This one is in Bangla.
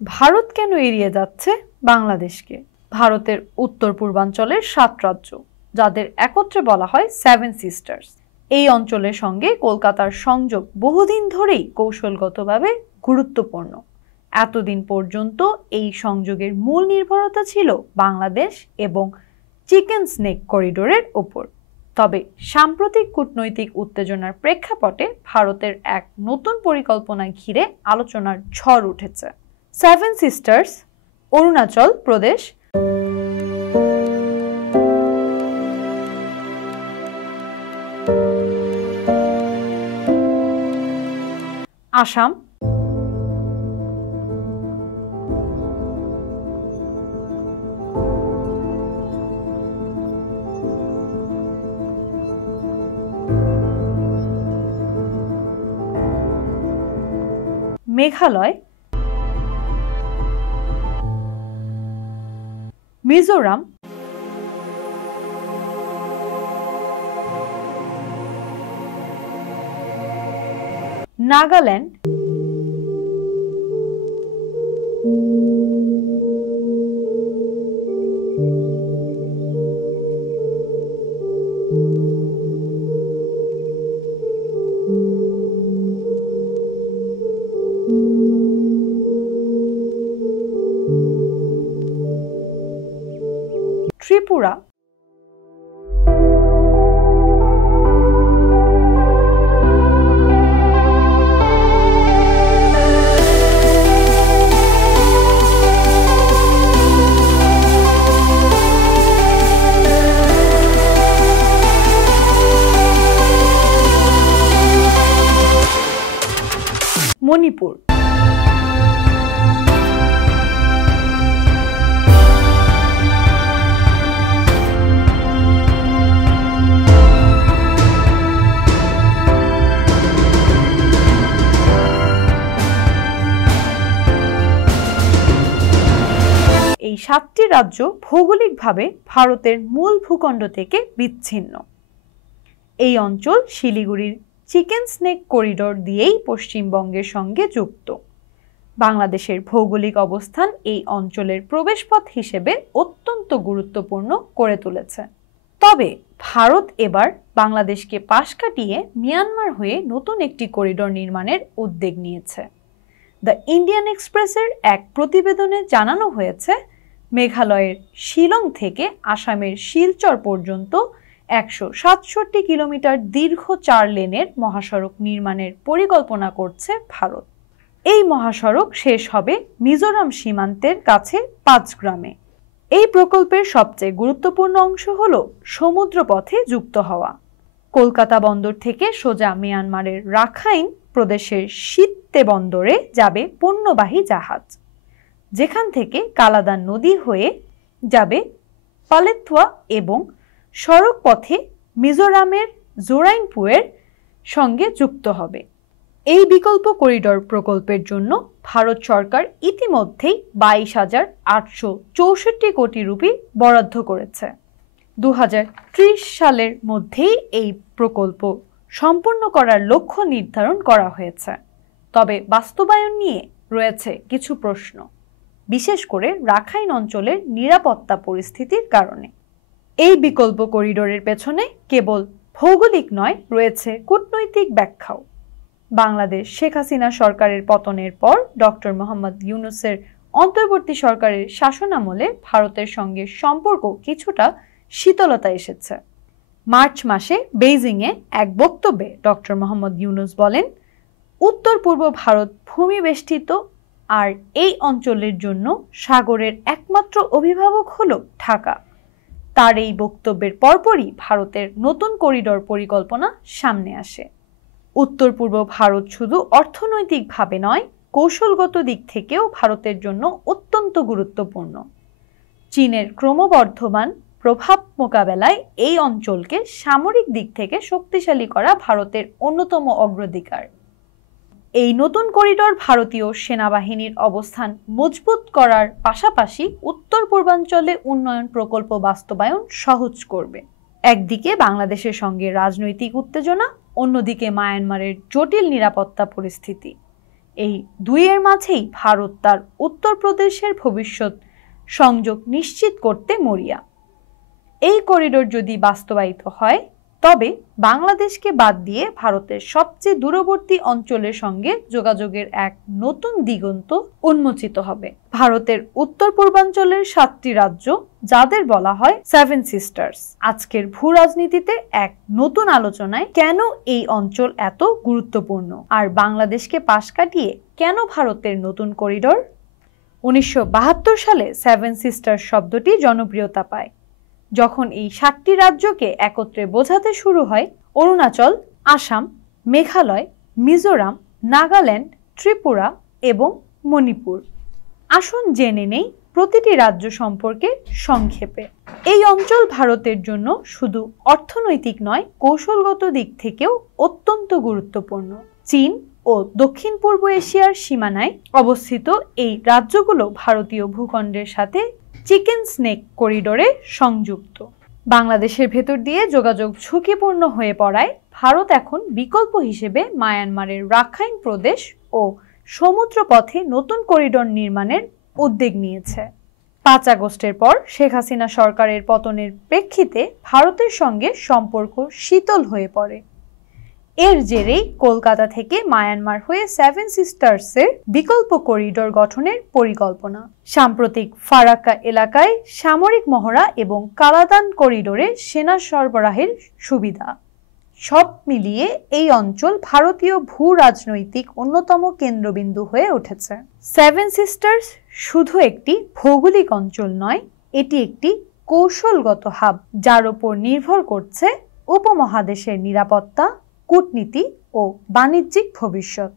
ভারত কেন এড়িয়ে যাচ্ছে বাংলাদেশকে? ভারতের উত্তর পূর্বাঞ্চলের 7 রাজ্য, যাদের একত্রে বলা হয় 7 সিস্টার্স, এই অঞ্চলের সঙ্গে কলকাতার সংযোগ বহুদিন ধরেই কৌশলগতভাবে গুরুত্বপূর্ণ। এতদিন পর্যন্ত এই সংযোগের মূল নির্ভরতা ছিল বাংলাদেশ এবং চিকেন স্নেক করিডোরের ওপর। তবে সাম্প্রতিক কূটনৈতিক উত্তেজনার প্রেক্ষাপটে ভারতের এক নতুন পরিকল্পনা ঘিরে আলোচনার ঝড় উঠেছে। 7 সিস্টার্স, অরুণাচল প্রদেশ, আসাম, মেঘালয়, মিজোরাম, নাগাল্যান্ড, ত্রিপুরা, মণিপুর, এই 7টি রাজ্য ভৌগোলিকভাবে ভারতের মূল ভূখণ্ড থেকে বিচ্ছিন্ন। এই অঞ্চল শিলিগুড়ির চিকেন স্নেক করিডোর দিয়েই পশ্চিমবঙ্গের সঙ্গে যুক্ত। বাংলাদেশের ভৌগোলিক অবস্থান এই অঞ্চলের প্রবেশপথ হিসেবে অত্যন্ত গুরুত্বপূর্ণ করে তুলেছে। তবে ভারত এবার বাংলাদেশকে পাশ কাটিয়ে মিয়ানমার হয়ে নতুন একটি করিডোর নির্মাণের উদ্যোগ নিয়েছে। দ্য ইন্ডিয়ান এক্সপ্রেসের এক প্রতিবেদনে জানানো হয়েছে, মেঘালয়ের শিলং থেকে আসামের শিলচর পর্যন্ত 167 কিলোমিটার দীর্ঘ 4 লেনের মহাসড়ক নির্মাণের পরিকল্পনা করছে ভারত। এই মহাসড়ক শেষ হবে মিজোরাম সীমান্তের কাছে 5 গ্রামে। এই প্রকল্পের সবচেয়ে গুরুত্বপূর্ণ অংশ হল সমুদ্রপথে যুক্ত হওয়া। কলকাতা বন্দর থেকে সোজা মিয়ানমারের রাখাইন প্রদেশের সিত্তে বন্দরে যাবে পণ্যবাহী জাহাজ, যেখান থেকে কালাদান নদী হয়ে যাবে পালেতুয়া এবং সড়ক পথে মিজোরামের জোরাইনপুয়ের সঙ্গে যুক্ত হবে। এই বিকল্প করিডোর প্রকল্পের জন্য ভারত সরকার ইতিমধ্যেই 22,864 কোটি রুপি বরাদ্দ করেছে। 2030 সালের মধ্যেই এই প্রকল্প সম্পূর্ণ করার লক্ষ্য নির্ধারণ করা হয়েছে। তবে বাস্তবায়ন নিয়ে রয়েছে কিছু প্রশ্ন, বিশেষ করে রাখাইন অঞ্চলের নিরাপত্তা পরিস্থিতির কারণে। এই বিকল্প করিডোরের পেছনে কেবল ভৌগোলিক নয়, রয়েছে কূটনৈতিক ব্যাখ্যাও। বাংলাদেশ শেখ হাসিনা সরকারের পতনের পর ডক্টর মোহাম্মদ ইউনূসের অন্তর্বর্তী সরকারের শাসনামলে ভারতের সঙ্গে সম্পর্ক কিছুটা শীতলতা এসেছে। মার্চ মাসে বেইজিংয়ে এক বক্তব্যে ডক্টর মোহাম্মদ ইউনূস বলেন, উত্তর পূর্ব ভারত ভূমিবেষ্টিত, আর এই অঞ্চলের জন্য সাগরের একমাত্র অভিভাবক হলো ঢাকা। তার এই বক্তব্যের পরপরই ভারতের নতুন করিডোর পরিকল্পনা সামনে আসে। উত্তর পূর্ব ভারত শুধু অর্থনৈতিকভাবে নয়, কৌশলগত দিক থেকেও ভারতের জন্য অত্যন্ত গুরুত্বপূর্ণ। চীনের ক্রমবর্ধমান প্রভাব মোকাবেলায় এই অঞ্চলকে সামরিক দিক থেকে শক্তিশালী করা ভারতের অন্যতম অগ্রাধিকার। এই নতুন করিডোর ভারতীয় সেনাবাহিনীর অবস্থান মজবুত করার পাশাপাশি উত্তর পূর্বাঞ্চলে উন্নয়ন প্রকল্প বাস্তবায়ন সহজ করবে। একদিকে বাংলাদেশের সঙ্গে রাজনৈতিক উত্তেজনা, অন্যদিকে মায়ানমারের জটিল নিরাপত্তা পরিস্থিতি। এই দুইয়ের মাঝেই ভারত তার উত্তরপ্রদেশের ভবিষ্যৎ সংযোগ নিশ্চিত করতে মরিয়া। এই করিডোর যদি বাস্তবায়িত হয় তবে বাংলাদেশকে বাদ দিয়ে ভারতের সবচেয়ে দূরবর্তী অঞ্চলের সঙ্গে যোগাযোগের এক নতুন দিগন্ত উন্মোচিত হবে। ভারতের উত্তর পূর্বাঞ্চলের 7টি রাজ্য, যাদের বলা হয় সেভেন সিস্টার্স, আজকের ভূ রাজনীতিতে এক নতুন আলোচনায় কেন এই অঞ্চল এত গুরুত্বপূর্ণ, আর বাংলাদেশকে পাশ কাটিয়ে কেন ভারতের নতুন করিডোর। 1972 সালে সেভেন সিস্টার্স শব্দটি জনপ্রিয়তা পায়, যখন এই 7টি রাজ্যকে একত্রে বোঝাতে শুরু হয় অরুণাচল, আসাম, মেঘালয়, মিজোরাম, নাগাল্যান্ড, ত্রিপুরা এবং মণিপুর। আসুন জেনে নেই প্রতিটি রাজ্য সম্পর্কে সংক্ষেপে। এই অঞ্চল ভারতের জন্য শুধু অর্থনৈতিক নয়, কৌশলগত দিক থেকেও অত্যন্ত গুরুত্বপূর্ণ। চীন ও দক্ষিণ পূর্ব এশিয়ার সীমানায় অবস্থিত এই রাজ্যগুলো ভারতীয় ভূখণ্ডের সাথে চিকেন স্নেক করিডোরে সংযুক্ত। বাংলাদেশের ভেতর দিয়ে যোগাযোগ ঝুঁকিপূর্ণ হয়ে পড়ায় ভারত এখন বিকল্প হিসেবে মায়ানমারের রাখাইন প্রদেশ ও সমুদ্রপথে নতুন করিডোর নির্মাণের উদ্যোগ নিয়েছে। 5 আগস্টের পর শেখ হাসিনা সরকারের পতনের প্রেক্ষিতে ভারতের সঙ্গে সম্পর্ক শীতল হয়ে পড়ে। এর জেরেই কলকাতা থেকে মায়ানমার হয়ে সেভেন সিস্টার্সের বিকল্প করিডোর গঠনের পরিকল্পনা। সাম্প্রতিক ফারাক্কা এলাকায় সামরিক মহড়া এবং কালাদান করিডোরে সেনা সরবরাহের সুবিধা, সব মিলিয়ে এই অঞ্চল ভারতীয় ভূ রাজনৈতিক অন্যতম কেন্দ্রবিন্দু হয়ে উঠেছে। সেভেন সিস্টার্স শুধু একটি ভৌগোলিক অঞ্চল নয়, এটি একটি কৌশলগত হাব, যার উপর নির্ভর করছে উপমহাদেশের নিরাপত্তা, কূটনীতি ও বাণিজ্যিক ভবিষ্যৎ।